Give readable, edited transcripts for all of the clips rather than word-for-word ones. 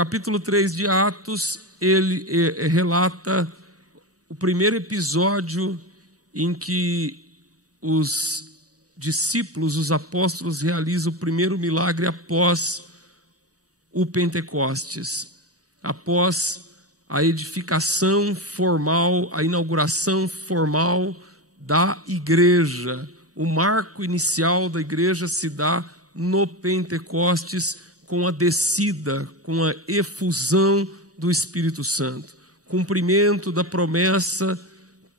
capítulo 3 de Atos, ele relata o primeiro episódio em que os discípulos, os apóstolos, realizam o primeiro milagre após o Pentecostes, após a edificação formal, a inauguração formal da igreja. O marco inicial da igreja se dá no Pentecostes, com a descida, com a efusão do Espírito Santo. Cumprimento da promessa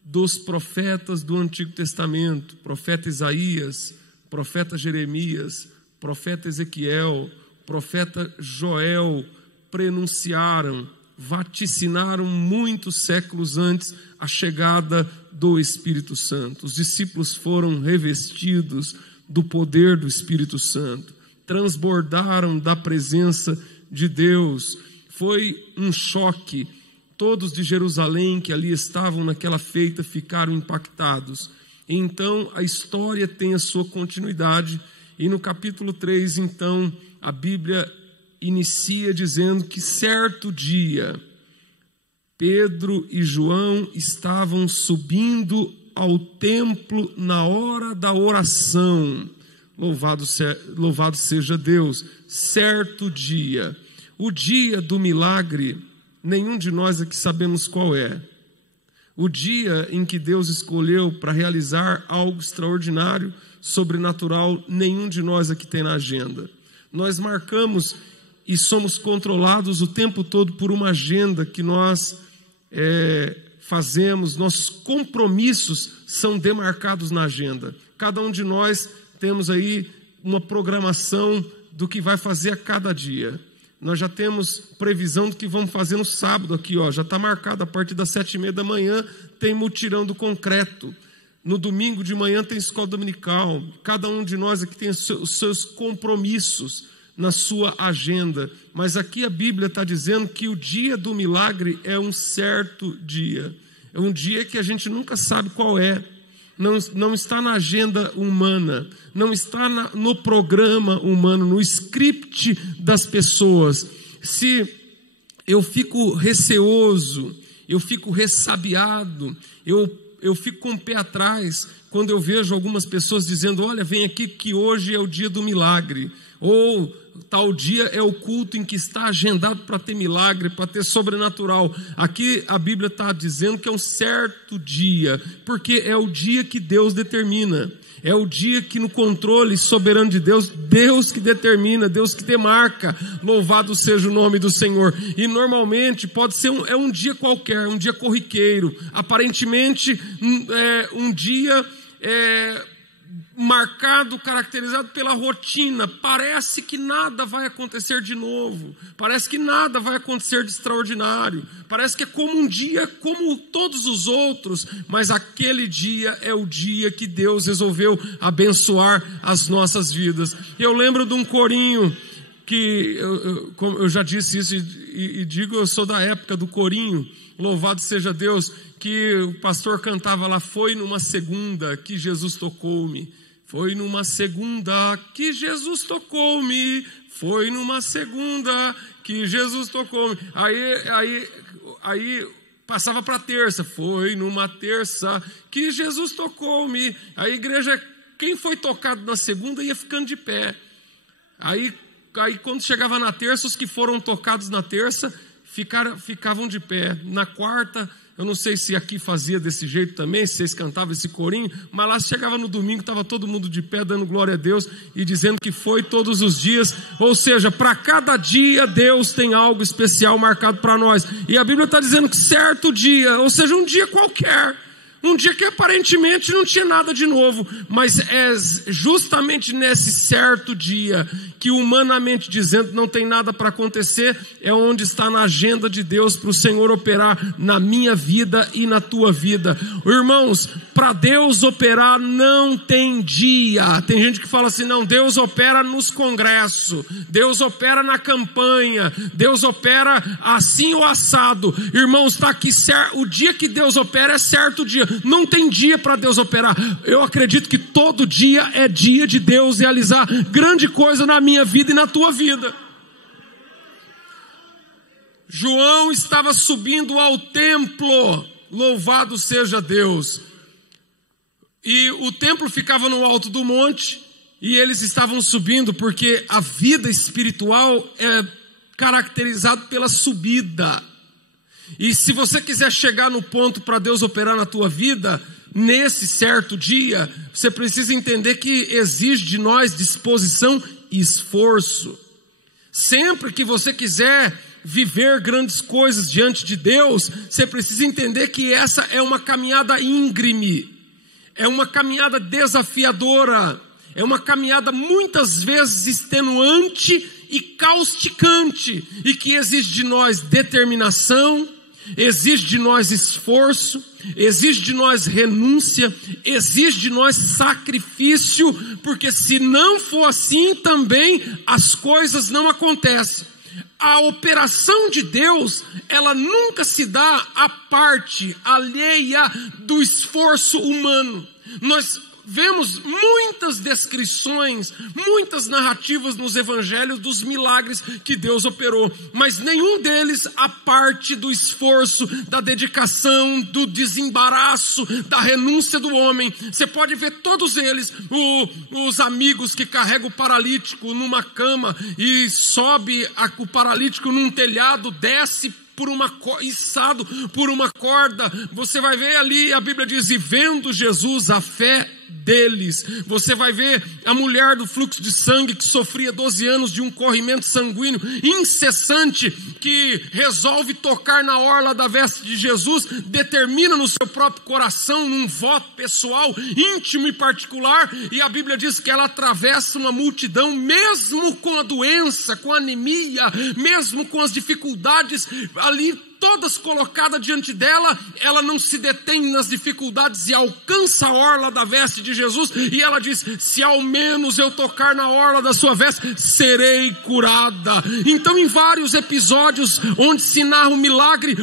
dos profetas do Antigo Testamento, profeta Isaías, profeta Jeremias, profeta Ezequiel, profeta Joel, prenunciaram, vaticinaram muitos séculos antes a chegada do Espírito Santo. Os discípulos foram revestidos do poder do Espírito Santo, transbordaram da presença de Deus. Foi um choque. Todos de Jerusalém que ali estavam naquela feita ficaram impactados. Então a história tem a sua continuidade, e no capítulo 3, então, a Bíblia inicia dizendo que certo dia Pedro e João estavam subindo ao templo na hora da oração. Louvado seja Deus. Certo dia, o dia do milagre, nenhum de nós aqui sabemos qual é. O dia em que Deus escolheu para realizar algo extraordinário, sobrenatural, nenhum de nós aqui tem na agenda. Nós marcamos e somos controlados o tempo todo por uma agenda que nós fazemos. Nossos compromissos são demarcados na agenda. Cada um de nós temos aí uma programação do que vai fazer a cada dia. Nós já temos previsão do que vamos fazer no sábado aqui, ó, já está marcado a partir das 7h30 da manhã, tem mutirão do concreto. No domingo de manhã tem escola dominical. Cada um de nós aqui tem os seus compromissos na sua agenda. Mas aqui a Bíblia está dizendo que o dia do milagre é um certo dia. É um dia que a gente nunca sabe qual é. Não está na agenda humana, não está no programa humano, no script das pessoas. Se eu fico receoso, eu fico ressabiado, eu fico com o pé atrás quando eu vejo algumas pessoas dizendo: olha, vem aqui que hoje é o dia do milagre, ou tal dia é o culto em que está agendado para ter milagre, para ter sobrenatural. Aqui a Bíblia está dizendo que é um certo dia, porque é o dia que Deus determina, é o dia que no controle soberano de Deus, Deus que determina, Deus que demarca. Louvado seja o nome do Senhor. E normalmente pode ser um dia qualquer, um dia corriqueiro, aparentemente um dia marcado, caracterizado pela rotina. Parece que nada vai acontecer de novo, parece que nada vai acontecer de extraordinário, parece que é como um dia como todos os outros, mas aquele dia é o dia que Deus resolveu abençoar as nossas vidas. Eu lembro de um corinho que como eu já disse isso e digo, eu sou da época do corinho, louvado seja Deus, que o pastor cantava lá: foi numa segunda que Jesus tocou-me. Foi numa segunda que Jesus tocou-me. Foi numa segunda que Jesus tocou-me. Aí passava para terça. Foi numa terça que Jesus tocou-me. A igreja, quem foi tocado na segunda ia ficando de pé. Aí quando chegava na terça, os que foram tocados na terça ficavam de pé. Na quarta, eu não sei se aqui fazia desse jeito também, se vocês cantavam esse corinho, mas lá chegava no domingo, estava todo mundo de pé, dando glória a Deus e dizendo que foi todos os dias. Ou seja, para cada dia Deus tem algo especial marcado para nós. E a Bíblia está dizendo que certo dia, ou seja, um dia qualquer, um dia que aparentemente não tinha nada de novo, mas é justamente nesse certo dia que, humanamente dizendo, não tem nada para acontecer, é onde está na agenda de Deus para o Senhor operar na minha vida e na tua vida. Irmãos, para Deus operar não tem dia. Tem gente que fala assim: não, Deus opera nos congressos, Deus opera na campanha, Deus opera assim ou assado. Irmãos, está aqui, o dia que Deus opera é certo dia. Não tem dia para Deus operar. Eu acredito que todo dia é dia de Deus realizar grande coisa na minha vida e na tua vida. João estava subindo ao templo, louvado seja Deus. E o templo ficava no alto do monte, e eles estavam subindo, porque a vida espiritual é caracterizada pela subida. E se você quiser chegar no ponto para Deus operar na tua vida, nesse certo dia, você precisa entender que exige de nós disposição e esforço. Sempre que você quiser viver grandes coisas diante de Deus, você precisa entender que essa é uma caminhada íngreme, é uma caminhada desafiadora, é uma caminhada muitas vezes extenuante e causticante, e que exige de nós determinação, exige de nós esforço, exige de nós renúncia, exige de nós sacrifício, porque se não for assim também as coisas não acontecem. A operação de Deus, ela nunca se dá à parte, alheia do esforço humano. Nós vemos muitas descrições, muitas narrativas nos evangelhos dos milagres que Deus operou, mas nenhum deles a parte do esforço, da dedicação, do desembaraço, da renúncia do homem. Você pode ver todos eles, os amigos que carregam o paralítico numa cama e sobe o paralítico num telhado, desce içado por uma corda. Você vai ver ali, a Bíblia diz, e vendo Jesus a fé deles. Você vai ver a mulher do fluxo de sangue que sofria 12 anos de um corrimento sanguíneo incessante, que resolve tocar na orla da veste de Jesus, determina no seu próprio coração, num voto pessoal, íntimo e particular, e a Bíblia diz que ela atravessa uma multidão, mesmo com a doença, com a anemia, mesmo com as dificuldades ali todas colocadas diante dela, ela não se detém nas dificuldades e alcança a orla da veste de Jesus, e ela diz, se ao menos eu tocar na orla da sua veste, serei curada. Então em vários episódios onde se narra o milagre,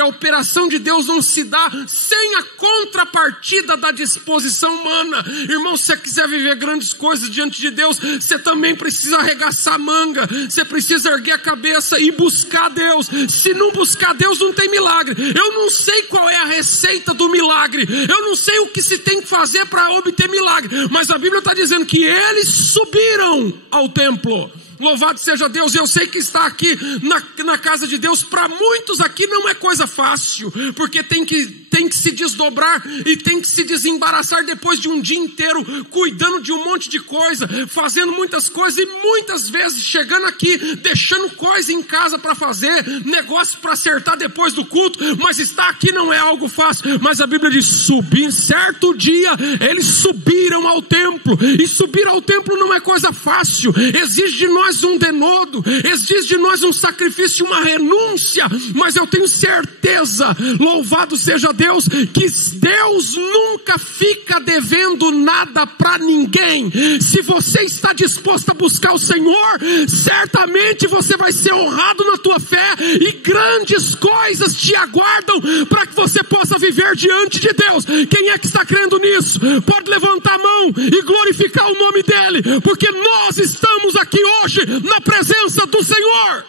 a operação de Deus não se dá sem a contrapartida da disposição humana. Irmão, se você quiser viver grandes coisas diante de Deus, você também precisa arregaçar a manga, você precisa erguer a cabeça e buscar Deus. Se não buscar Deus, não tem milagre. Eu não sei qual é a receita do milagre, eu não sei o que se tem que fazer para obter milagre, mas a Bíblia está dizendo que eles subiram ao templo. Louvado seja Deus. Eu sei que estar aqui na casa de Deus, para muitos aqui não é coisa fácil, porque tem que se desdobrar e tem que se desembaraçar depois de um dia inteiro cuidando de um monte de coisa, fazendo muitas coisas, e muitas vezes chegando aqui, deixando coisa em casa para fazer, negócio para acertar depois do culto, mas estar aqui não é algo fácil. Mas a Bíblia diz, subir, certo dia eles subiram ao templo, e subir ao templo não é coisa fácil, exige de nós um denodo, exige de nós um sacrifício, uma renúncia, mas eu tenho certeza, louvado seja Deus, que Deus nunca fica devendo nada para ninguém. Se você está disposto a buscar o Senhor, certamente você vai ser honrado na tua fé, e grandes coisas te aguardam para que você possa viver diante de Deus. Quem é que está crendo nisso? Pode levantar a mão e glorificar o nome dEle, porque nós estamos aqui hoje na presença do Senhor.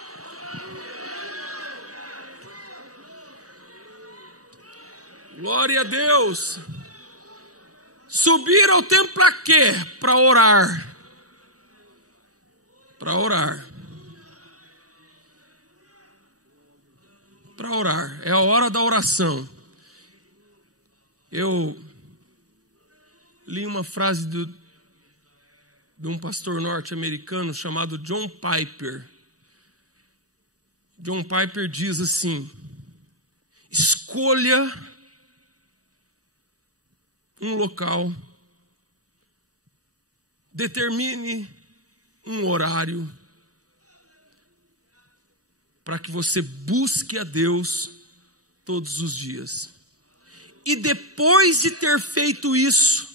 Glória a Deus. Subir ao templo para quê? Para orar. Para orar. Para orar. É a hora da oração. Eu li uma frase de um pastor norte-americano chamado John Piper. John Piper diz assim: escolha um local, determine um horário, para que você busque a Deus todos os dias. E depois de ter feito isso,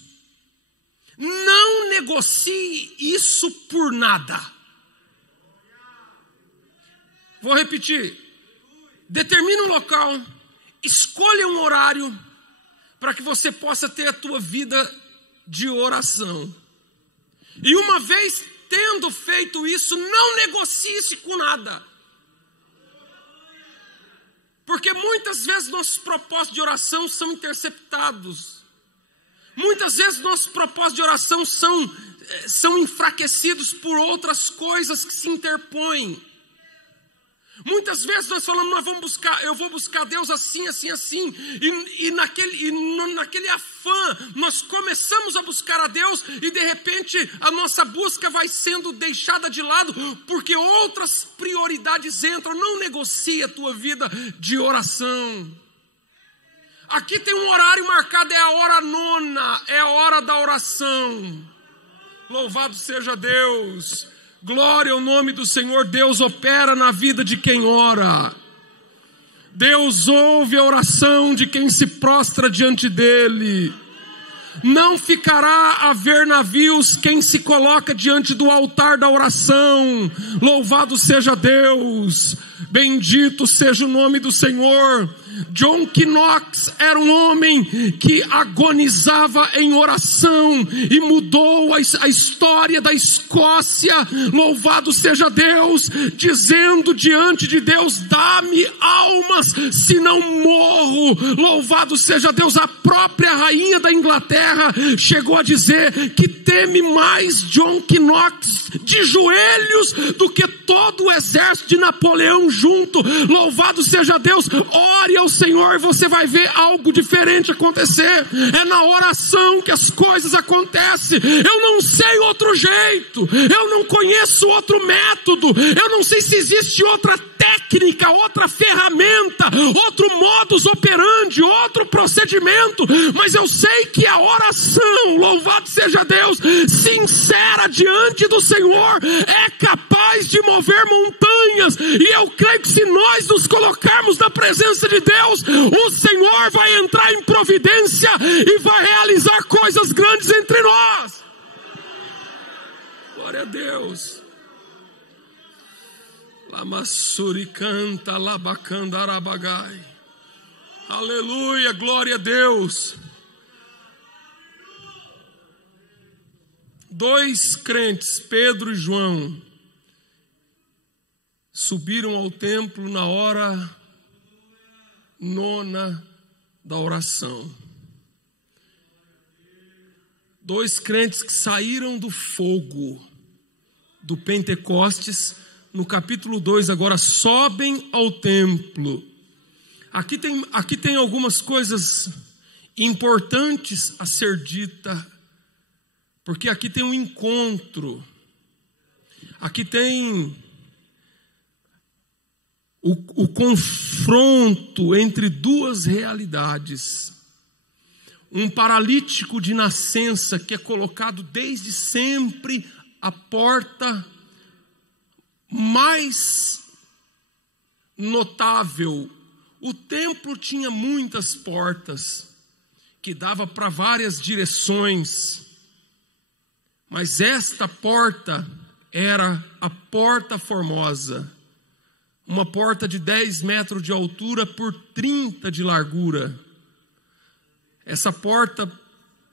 não negocie isso por nada. Vou repetir. Determine um local, escolha um horário, para que você possa ter a tua vida de oração. E uma vez tendo feito isso, não negocie-se com nada. Porque muitas vezes nossos propósitos de oração são interceptados. Muitas vezes nossos propósitos de oração são enfraquecidos por outras coisas que se interpõem. Muitas vezes nós falamos, eu vou buscar Deus assim, assim, assim. E naquele afã, nós começamos a buscar a Deus e de repente a nossa busca vai sendo deixada de lado porque outras prioridades entram. Não negocie a tua vida de oração. Aqui tem um horário marcado, é a hora 9, é a hora da oração. Louvado seja Deus. Glória ao nome do Senhor. Deus opera na vida de quem ora. Deus ouve a oração de quem se prostra diante dele. Não ficará a ver navios quem se coloca diante do altar da oração. Louvado seja Deus. Bendito seja o nome do Senhor. John Knox era um homem que agonizava em oração e mudou a história da Escócia. Louvado seja Deus, dizendo diante de Deus: dá-me almas, se não morro. Louvado seja Deus. A própria rainha da Inglaterra chegou a dizer que teme mais John Knox de joelhos do que todo o exército de Napoleão junto. Louvado seja Deus. Ore ao Senhor e você vai ver algo diferente acontecer. É na oração que as coisas acontecem. Eu não sei outro jeito, eu não conheço outro método, eu não sei se existe outra técnica, outra ferramenta, outro modus operandi, outro procedimento, mas eu sei que a oração, louvado seja Deus, sincera diante do Senhor, é capaz de mover montanhas. E eu creio que se nós nos colocarmos na presença de Deus, o Senhor vai entrar em providência e vai realizar coisas grandes entre nós. Glória a Deus. Lamassuri canta, labacanda arabagai. Aleluia, glória a Deus. 2 crentes, Pedro e João, subiram ao templo na hora 9 da oração. 2 crentes que saíram do fogo do Pentecostes, no capítulo 2 agora sobem ao templo. Aqui tem algumas coisas importantes a ser dita, porque aqui tem um encontro, aqui tem o confronto entre duas realidades. Um paralítico de nascença que é colocado desde sempre à porta mais notável. O templo tinha muitas portas que dava para várias direções, mas esta porta era a Porta Formosa, uma porta de 10 metros de altura por 30 de largura. Essa porta,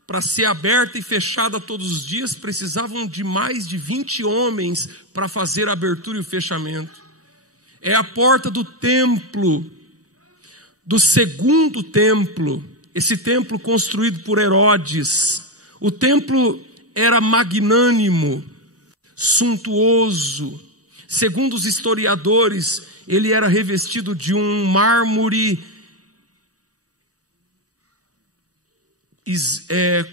para ser aberta e fechada todos os dias, precisavam de mais de 20 homens para fazer a abertura e o fechamento. É a porta do templo, do segundo templo, esse templo construído por Herodes. O templo era magnânimo, suntuoso. Segundo os historiadores, ele era revestido de um mármore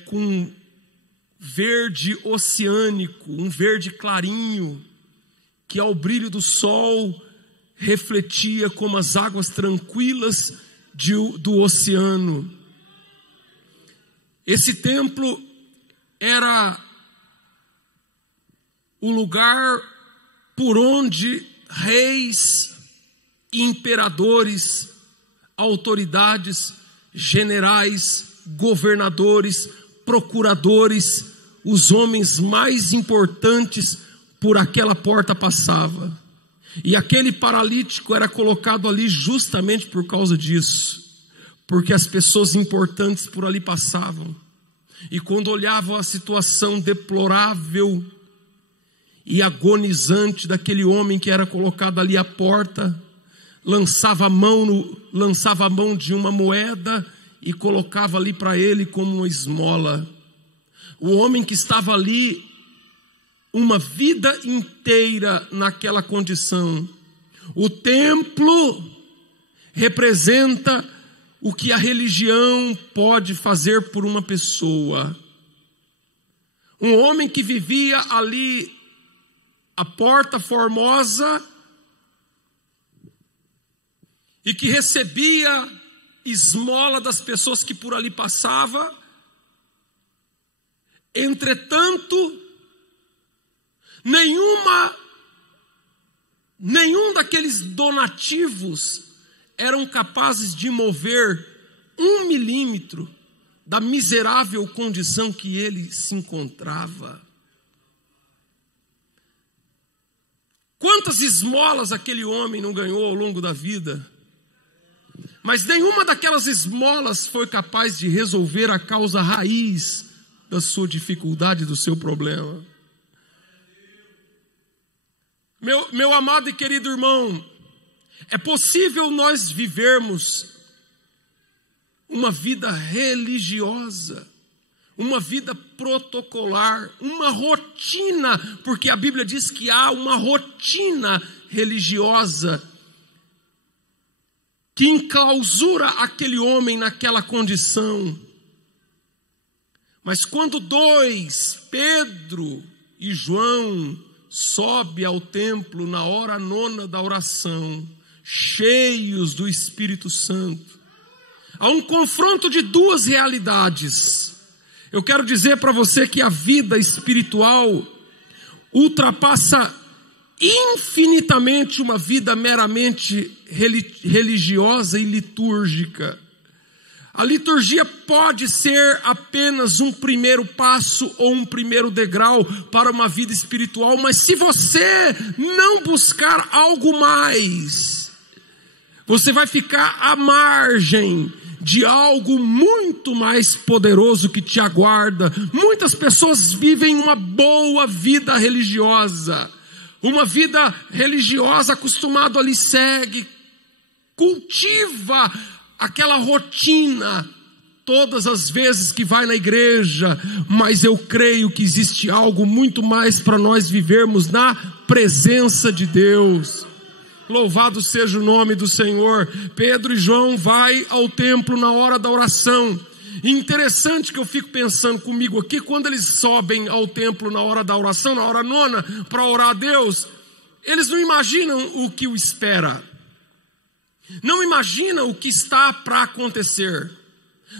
com verde oceânico, um verde clarinho, que ao brilho do sol refletia como as águas tranquilas do oceano. Esse templo era o lugar por onde reis, imperadores, autoridades, generais, governadores, procuradores, os homens mais importantes por aquela porta passavam. E aquele paralítico era colocado ali justamente por causa disso, porque as pessoas importantes por ali passavam. E quando olhavam a situação deplorável e agonizante daquele homem que era colocado ali à porta, lançava a mão de uma moeda e colocava ali para ele como uma esmola. O homem que estava ali uma vida inteira naquela condição. O templo representa o que a religião pode fazer por uma pessoa. Um homem que vivia ali, a Porta Formosa, e que recebia esmola das pessoas que por ali passavam. Entretanto, nenhum daqueles donativos eram capazes de mover 1 milímetro da miserável condição que ele se encontrava. Quantas esmolas aquele homem não ganhou ao longo da vida? Mas nenhuma daquelas esmolas foi capaz de resolver a causa raiz da sua dificuldade, do seu problema. Meu amado e querido irmão, é possível nós vivermos uma vida religiosa, uma vida protocolar, uma rotina, porque a Bíblia diz que há uma rotina religiosa que enclausura aquele homem naquela condição. Mas quando Pedro e João, sobe ao templo na hora 9 da oração, cheios do Espírito Santo, há um confronto de duas realidades. Eu quero dizer para você que a vida espiritual ultrapassa infinitamente uma vida meramente religiosa e litúrgica. A liturgia pode ser apenas um primeiro passo ou um primeiro degrau para uma vida espiritual, mas se você não buscar algo mais, você vai ficar à margem de algo muito mais poderoso que te aguarda. Muitas pessoas vivem uma boa vida religiosa, acostumado ali, segue, cultiva aquela rotina todas as vezes que vai na igreja, mas eu creio que existe algo muito mais para nós vivermos na presença de Deus. Louvado seja o nome do Senhor. Pedro e João vai ao templo na hora da oração. E interessante que eu fico pensando comigo aqui, quando eles sobem ao templo na hora da oração, na hora 9, para orar a Deus, eles não imaginam o que o espera. Não imagina o que está para acontecer.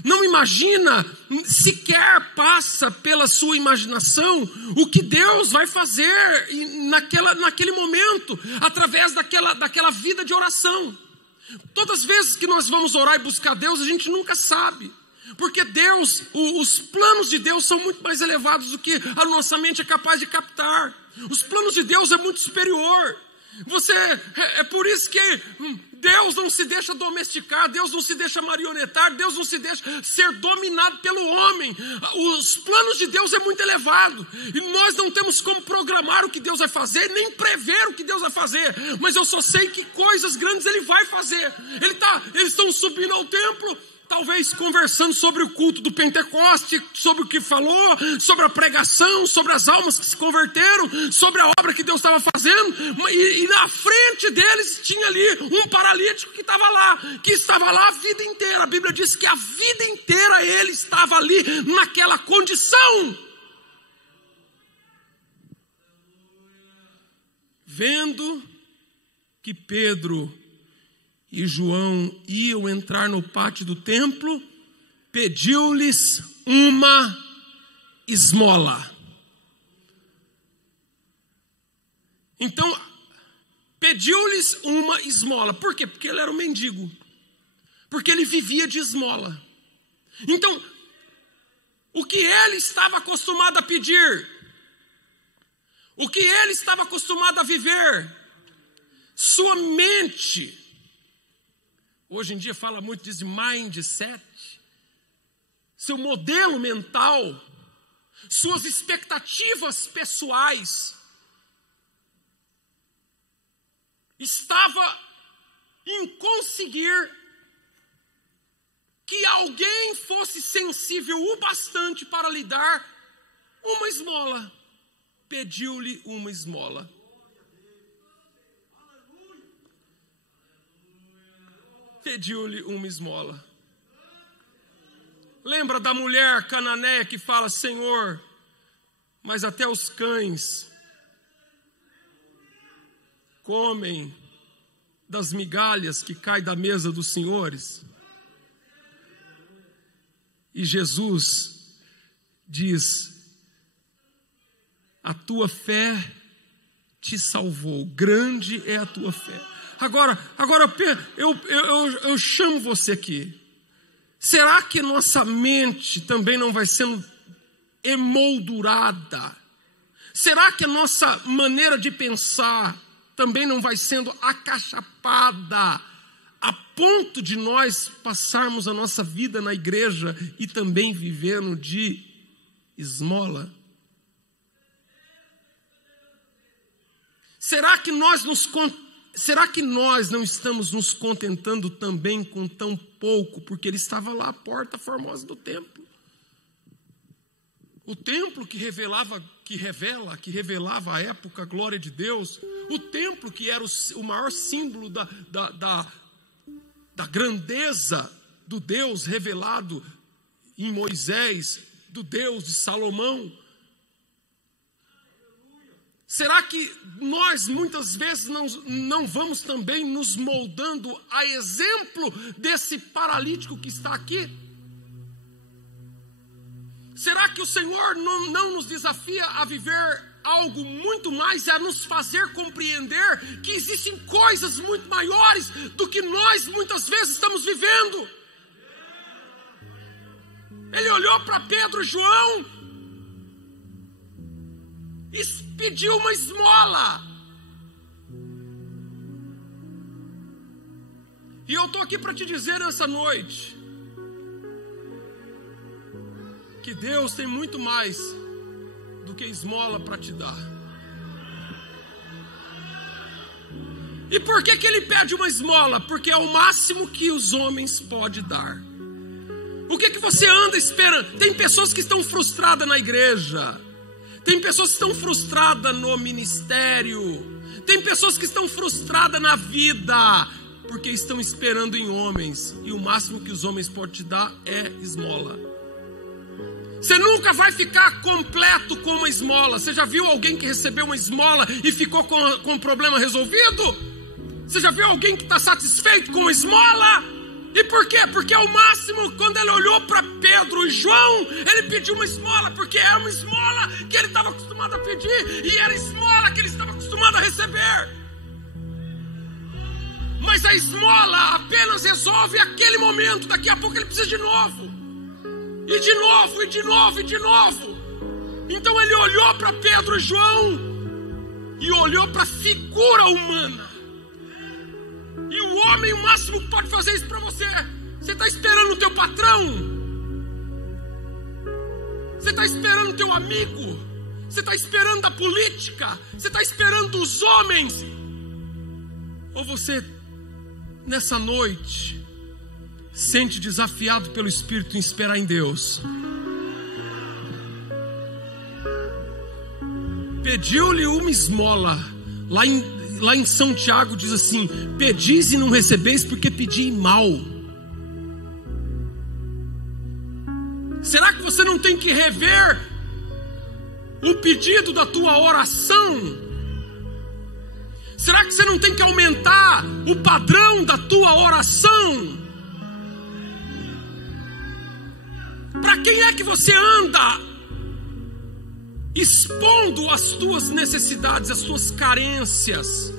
Não imagina, sequer passa pela sua imaginação o que Deus vai fazer naquele momento, através daquela vida de oração. Todas as vezes que nós vamos orar e buscar Deus, a gente nunca sabe. Porque Deus, os planos de Deus são muito mais elevados do que a nossa mente é capaz de captar. Os planos de Deus é muito superior. É por isso que Deus não se deixa domesticar, Deus não se deixa marionetar, Deus não se deixa ser dominado pelo homem. Os planos de Deus é muito elevado, e nós não temos como programar o que Deus vai fazer, nem prever o que Deus vai fazer, mas eu só sei que coisas grandes Ele vai fazer. Eles estão subindo ao templo, talvez conversando sobre o culto do Pentecoste, sobre o que falou, sobre a pregação, sobre as almas que se converteram, sobre a obra que Deus estava fazendo, e na frente deles tinha ali um paralítico que estava lá a vida inteira. A Bíblia diz que a vida inteira ele estava ali naquela condição. Vendo que Pedro e João iam entrar no pátio do templo, pediu-lhes uma esmola. Então, pediu-lhes uma esmola. Por quê? Porque ele era um mendigo. Porque ele vivia de esmola. Então, o que ele estava acostumado a pedir, o que ele estava acostumado a viver, sua mente, hoje em dia fala muito de mindset, seu modelo mental, suas expectativas pessoais, estava em conseguir que alguém fosse sensível o bastante para lhe dar uma esmola. Pediu-lhe uma esmola. Pediu-lhe uma esmola. Lembra da mulher cananeia que fala: Senhor, mas até os cães comem das migalhas que caem da mesa dos senhores? E Jesus diz: a tua fé te salvou, grande é a tua fé. Agora eu chamo você aqui. Será que nossa mente também não vai sendo emoldurada? Será que a nossa maneira de pensar também não vai sendo acachapada, a ponto de nós passarmos a nossa vida na igreja e também vivendo de esmola? Será que nós não estamos nos contentando também com tão pouco? Porque ele estava lá à porta formosa do templo. O templo que revelava a época, a glória de Deus. O templo que era o maior símbolo da grandeza do Deus revelado em Moisés, do Deus de Salomão. Será que nós muitas vezes não vamos também nos moldando a exemplo desse paralítico que está aqui? Será que o Senhor não nos desafia a viver algo muito mais, a nos fazer compreender que existem coisas muito maiores do que nós muitas vezes estamos vivendo? Ele olhou para Pedro e João e pediu uma esmola. E eu estou aqui para te dizer nessa noite que Deus tem muito mais do que esmola para te dar. E por que ele pede uma esmola? Porque é o máximo que os homens podem dar. O que você anda esperando? Tem pessoas que estão frustradas na igreja. Tem pessoas que estão frustradas no ministério. Tem pessoas que estão frustradas na vida, porque estão esperando em homens. E o máximo que os homens podem te dar é esmola. Você nunca vai ficar completo com uma esmola. Você já viu alguém que recebeu uma esmola e ficou com o problema resolvido? Você já viu alguém que está satisfeito com uma esmola? E por quê? Porque é o máximo. Quando ele olhou para Pedro e João, ele pediu uma esmola, porque é uma esmola que ele estava acostumado a pedir, e era a esmola que ele estava acostumado a receber. Mas a esmola apenas resolve aquele momento. Daqui a pouco ele precisa de novo. E de novo, e de novo, e de novo. Então ele olhou para Pedro e João e olhou para a figura humana. E o homem, o máximo que pode fazer isso para você. Você está esperando o teu patrão? Você está esperando o teu amigo? Você está esperando a política? Você está esperando os homens? Ou você, nessa noite, sente desafiado pelo Espírito em esperar em Deus? Pediu-lhe uma esmola. Lá em São Tiago diz assim: pedis e não recebeis porque pedi mal. Será que você não tem que rever o pedido da tua oração? Será que você não tem que aumentar o padrão da tua oração? Para quem é que você anda expondo as tuas necessidades, as tuas carências?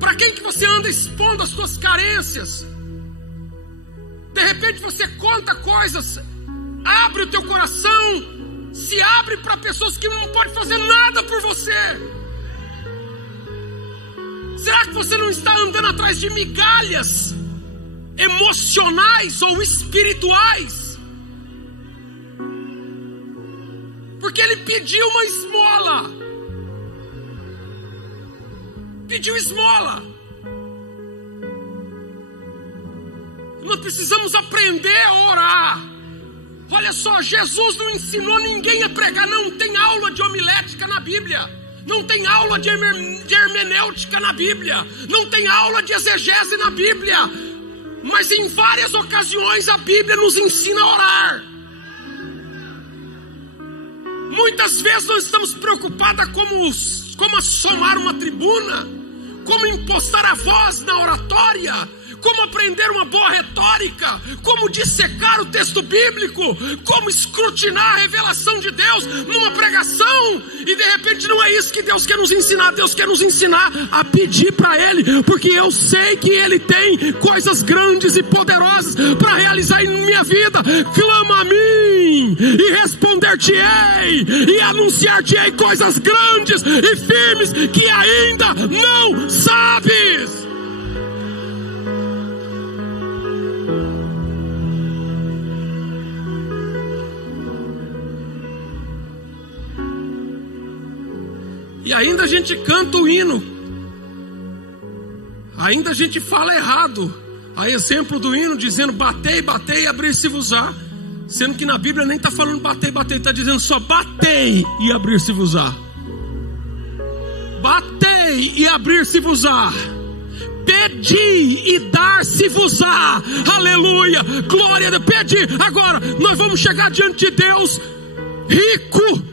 Para quem que você anda expondo as tuas carências? De repente você conta coisas, abre o teu coração, se abre para pessoas que não podem fazer nada por você. Será que você não está andando atrás de migalhas emocionais ou espirituais? Porque ele pediu uma esmola. Pediu esmola. Nós precisamos aprender a orar. Olha só, Jesus não ensinou ninguém a pregar. Não tem aula de homilética na Bíblia. Não tem aula de hermenêutica na Bíblia. Não tem aula de exegese na Bíblia. Mas em várias ocasiões a Bíblia nos ensina a orar. Muitas vezes nós estamos preocupados como assomar uma tribuna, como impostar a voz na oratória, como aprender uma boa retórica, como dissecar o texto bíblico, como escrutinar a revelação de Deus numa pregação. E de repente não é isso que Deus quer nos ensinar. Deus quer nos ensinar a pedir para Ele, porque eu sei que Ele tem coisas grandes e poderosas para realizar em minha vida. Clama a mim e responder-te-ei e anunciar-te-ei coisas grandes e firmes que ainda não sabes. E ainda a gente canta o hino, ainda a gente fala errado, a exemplo do hino dizendo batei, batei e abrir-se-vos-á, sendo que na Bíblia nem está falando batei, batei, está dizendo só batei e abrir-se-vos-á. Batei e abrir-se-vos-á, pedi e dar-se-vos-á, aleluia, glória a Deus. Pedi. Agora nós vamos chegar diante de Deus rico.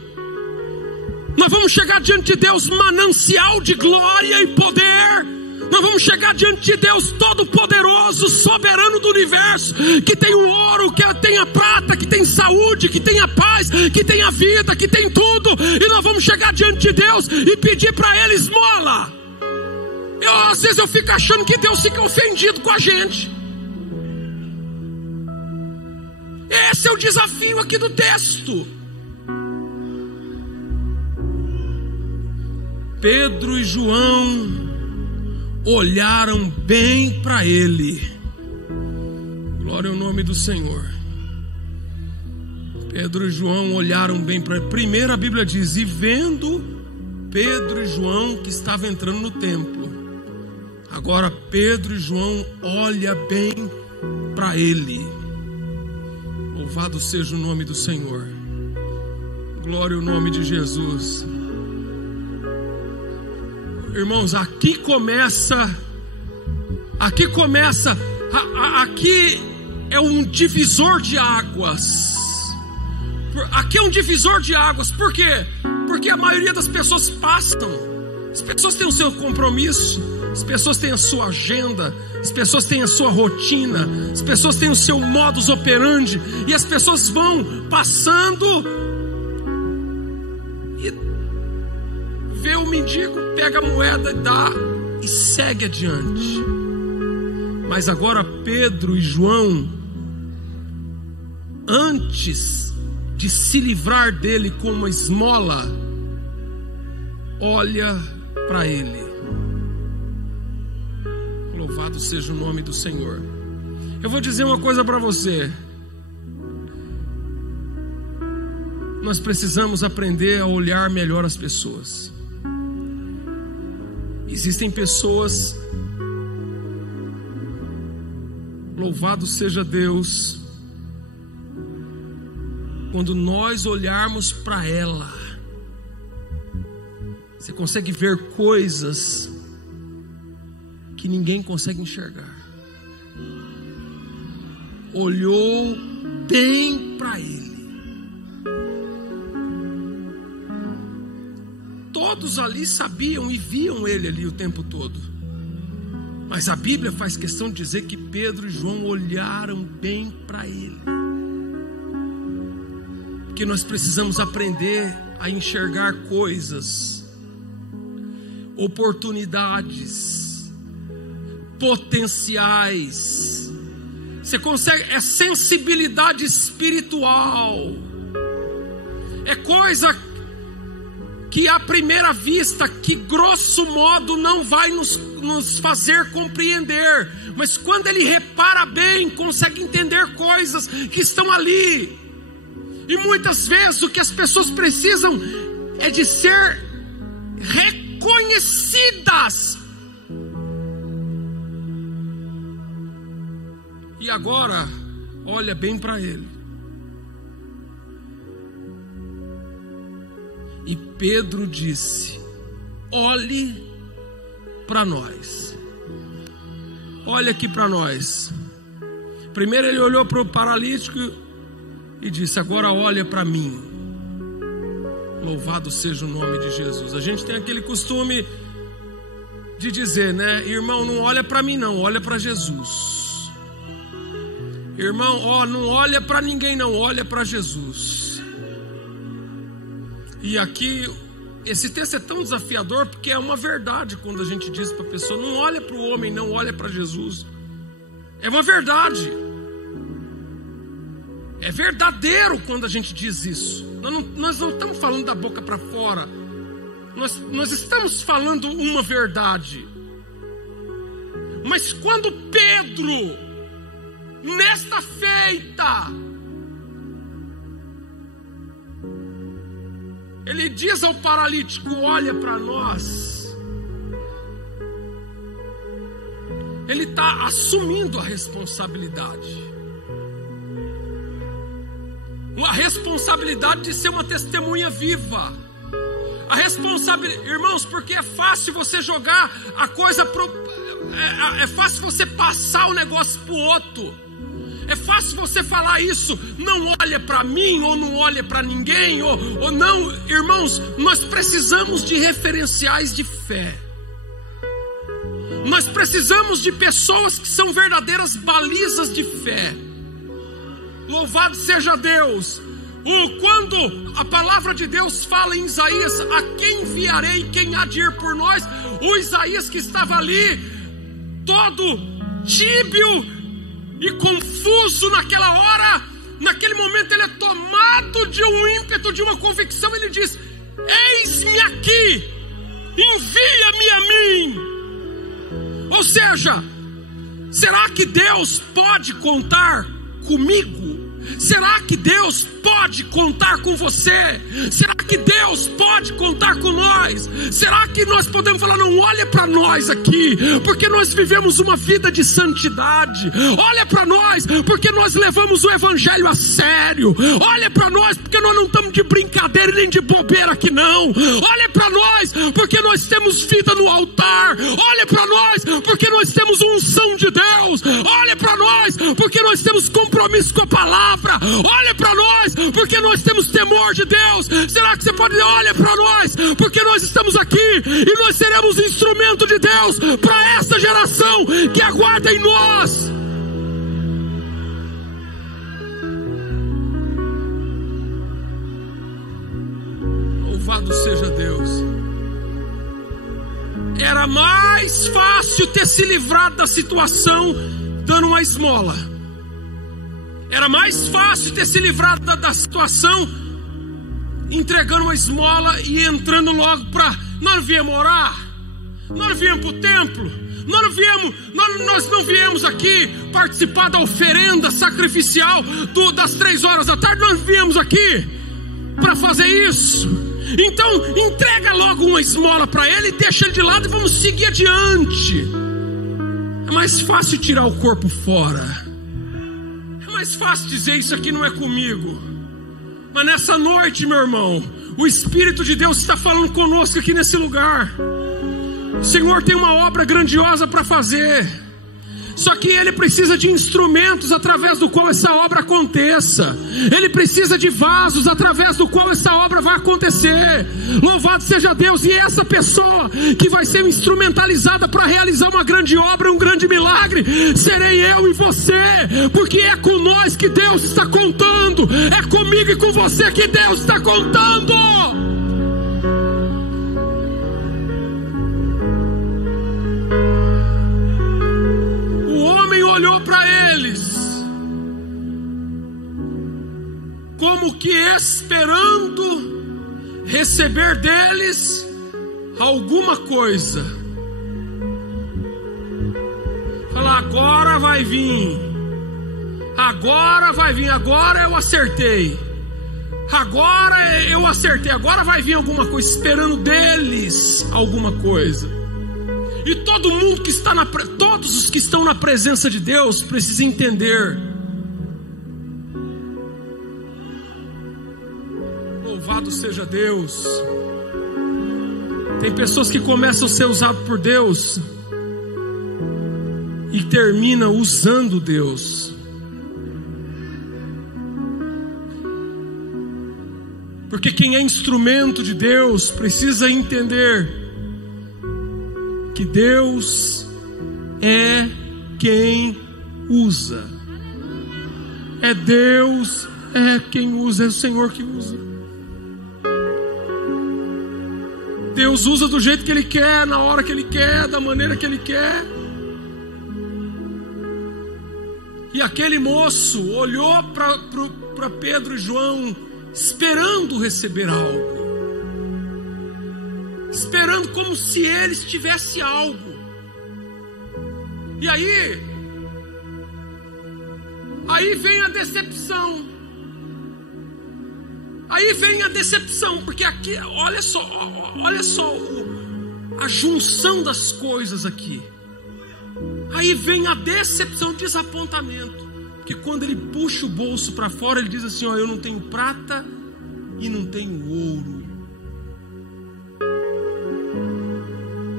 Nós vamos chegar diante de Deus manancial de glória e poder. Nós vamos chegar diante de Deus todo-poderoso, soberano do universo, que tem o ouro, que tem a prata, que tem saúde, que tem a paz, que tem a vida, que tem tudo. E nós vamos chegar diante de Deus e pedir para Ele esmola. Às vezes eu fico achando que Deus fica ofendido com a gente. Esse é o desafio aqui do texto. Pedro e João olharam bem para ele. Glória ao nome do Senhor. Pedro e João olharam bem para ele. Primeiro a Bíblia diz: e vendo Pedro e João que estavam entrando no templo. Agora Pedro e João olham bem para ele. Louvado seja o nome do Senhor. Glória ao nome de Jesus. Irmãos, aqui é um divisor de águas. Aqui é um divisor de águas. Por quê? Porque a maioria das pessoas passam. As pessoas têm o seu compromisso, as pessoas têm a sua agenda, as pessoas têm a sua rotina, as pessoas têm o seu modus operandi, e as pessoas vão passando e vê o mendigo, pega a moeda, dá e segue adiante. Mas agora Pedro e João, antes de se livrar dele com uma esmola, olha para ele. Louvado seja o nome do Senhor. Eu vou dizer uma coisa para você. Nós precisamos aprender a olhar melhor as pessoas. Existem pessoas, louvado seja Deus, quando nós olharmos para ela, você consegue ver coisas que ninguém consegue enxergar. Olhou bem para ele. Todos ali sabiam e viam ele ali o tempo todo. Mas a Bíblia faz questão de dizer que Pedro e João olharam bem para ele. Porque nós precisamos aprender a enxergar coisas, oportunidades, potenciais. Você consegue, é sensibilidade espiritual. É coisa que à primeira vista, que grosso modo não vai nos fazer compreender, mas quando ele repara bem, consegue entender coisas que estão ali. E muitas vezes o que as pessoas precisam é de ser reconhecidas. E agora, olha bem para ele. E Pedro disse: olhe para nós. Olha aqui para nós. Primeiro ele olhou para o paralítico e disse: agora olha para mim. Louvado seja o nome de Jesus. A gente tem aquele costume de dizer, né? Irmão, não olha para mim não, olha para Jesus. Irmão, não olha para ninguém não, olha para Jesus. E aqui, esse texto é tão desafiador, porque é uma verdade quando a gente diz para a pessoa: não olha para o homem, não olha para Jesus. É uma verdade. É verdadeiro quando a gente diz isso. Nós não estamos falando da boca para fora. Nós estamos falando uma verdade. Mas quando Pedro, nesta feita, ele diz ao paralítico: olha para nós, ele está assumindo a responsabilidade. Uma responsabilidade de ser uma testemunha viva. A responsabilidade, irmãos, porque é fácil você jogar a coisa é fácil você passar o negócio para o outro. É fácil você falar isso: não olha para mim, ou não olha para ninguém, ou não. Irmãos, nós precisamos de referenciais de fé. Nós precisamos de pessoas que são verdadeiras balizas de fé. Louvado seja Deus. Quando a palavra de Deus fala em Isaías: a quem enviarei, quem há de ir por nós? O Isaías que estava ali, todo tíbio e confuso naquela hora, naquele momento ele é tomado de um ímpeto, de uma convicção. Ele diz: eis-me aqui, envia-me a mim. Ou seja, será que Deus pode contar comigo? Será que Deus pode contar com você? Será que Deus pode contar com nós? Será que nós podemos falar: não, olha para nós aqui, porque nós vivemos uma vida de santidade. Olha para nós, porque nós levamos o evangelho a sério. Olha para nós, porque nós não estamos de brincadeira nem de bobeira aqui não. Olha para nós, porque nós temos vida no altar. Olha para nós, porque nós temos unção de Deus. Olha para nós, porque nós temos compromisso com a palavra. Olha para nós, porque nós temos temor de Deus. Será que você pode dizer: olha para nós, porque nós estamos aqui e nós seremos instrumento de Deus para essa geração que aguarda em nós. Louvado seja Deus. Era mais fácil ter se livrado da situação dando uma esmola. Era mais fácil ter se livrado da situação entregando uma esmola e entrando logo para... Nós não viemos orar, nós não viemos para o templo, nós não viemos aqui participar da oferenda sacrificial das 3 horas da tarde. Nós viemos aqui para fazer isso. Então entrega logo uma esmola para ele, deixa ele de lado e vamos seguir adiante. É mais fácil tirar o corpo fora. É mais fácil dizer: isso aqui não é comigo. Mas nessa noite, meu irmão, o Espírito de Deus está falando conosco aqui nesse lugar. O Senhor tem uma obra grandiosa para fazer. Só que Ele precisa de instrumentos através do qual essa obra aconteça. Ele precisa de vasos através do qual essa obra vai acontecer. Louvado seja Deus. E essa pessoa que vai ser instrumentalizada para realizar uma grande obra, um grande milagre, serei eu e você. Porque é com nós que Deus está contando. É comigo e com você que Deus está contando. Como que esperando receber deles alguma coisa. Falar: agora vai vir, agora vai vir, agora eu acertei, agora vai vir alguma coisa, esperando deles alguma coisa. E todo mundo que está todos os que estão na presença de Deus precisam entender. Louvado seja Deus. Tem pessoas que começam a ser usadas por Deus e terminam usando Deus. Porque quem é instrumento de Deus precisa entender que Deus é quem usa. É Deus, é quem usa, é o Senhor que usa. Deus usa do jeito que Ele quer, na hora que Ele quer, da maneira que Ele quer. E aquele moço olhou para Pedro e João, esperando receber algo. Esperando como se eles tivessem algo. E aí vem a decepção. Aí vem a decepção, porque aqui, olha só a junção das coisas aqui. Aí vem a decepção, o desapontamento. Porque quando ele puxa o bolso para fora, ele diz assim: ó, eu não tenho prata e não tenho ouro.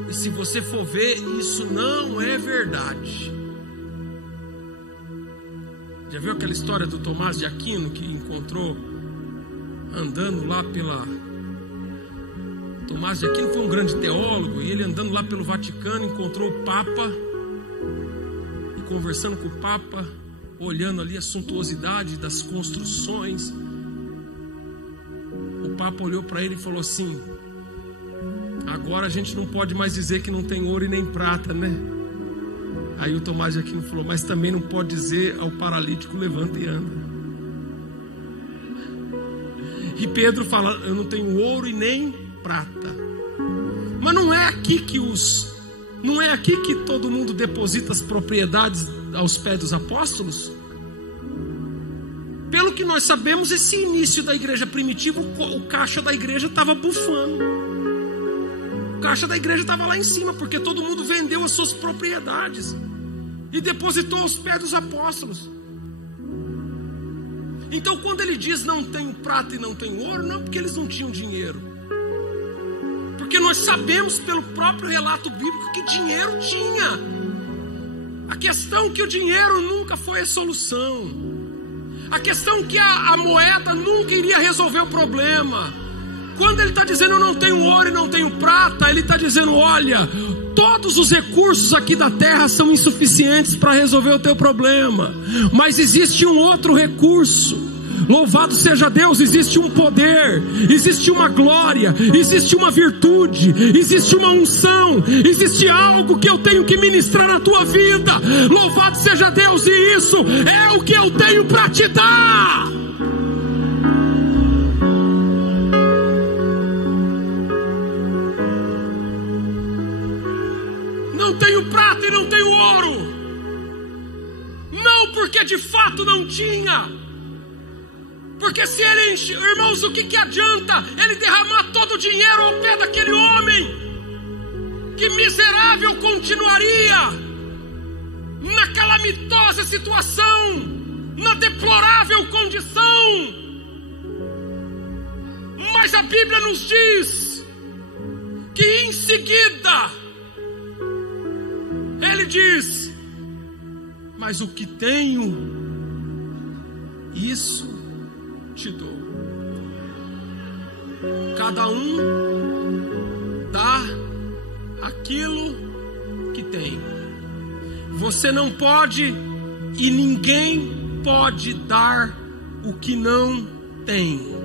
E se você for ver, isso não é verdade. Já viu aquela história do Tomás de Aquino que encontrou andando lá pela... Tomás de Aquino foi um grande teólogo, e ele andando lá pelo Vaticano encontrou o Papa, e conversando com o Papa, olhando ali a suntuosidade das construções, o Papa olhou para ele e falou assim: agora a gente não pode mais dizer que não tem ouro e nem prata, né? Aí o Tomás de Aquino falou: mas também não pode dizer ao paralítico, levanta e anda. E Pedro fala: eu não tenho ouro e nem prata. Mas não é aqui que todo mundo deposita as propriedades aos pés dos apóstolos? Pelo que nós sabemos, esse início da igreja primitiva, o caixa da igreja estava bufando. O caixa da igreja estava lá em cima, porque todo mundo vendeu as suas propriedades e depositou aos pés dos apóstolos. Então quando ele diz não tenho prata e não tenho ouro, não é porque eles não tinham dinheiro. Porque nós sabemos pelo próprio relato bíblico que dinheiro tinha. A questão é que o dinheiro nunca foi a solução. A questão é que a moeda nunca iria resolver o problema. Quando ele está dizendo eu não tenho ouro e não tenho prata, ele está dizendo: olha, todos os recursos aqui da terra são insuficientes para resolver o teu problema, mas existe um outro recurso. Louvado seja Deus, existe um poder, existe uma glória, existe uma virtude, existe uma unção, existe algo que eu tenho que ministrar na tua vida. Louvado seja Deus, e isso é o que eu tenho para te dar. Não tenho prata e não tenho ouro. Não porque de fato não tinha. Porque se ele enche, irmãos, o que adianta ele derramar todo o dinheiro ao pé daquele homem? Que miserável continuaria na calamitosa situação, na deplorável condição. Mas a Bíblia nos diz que em seguida ele diz: mas o que tenho, isso te dou. Cada um dá aquilo que tem. Você não pode e ninguém pode dar o que não tem.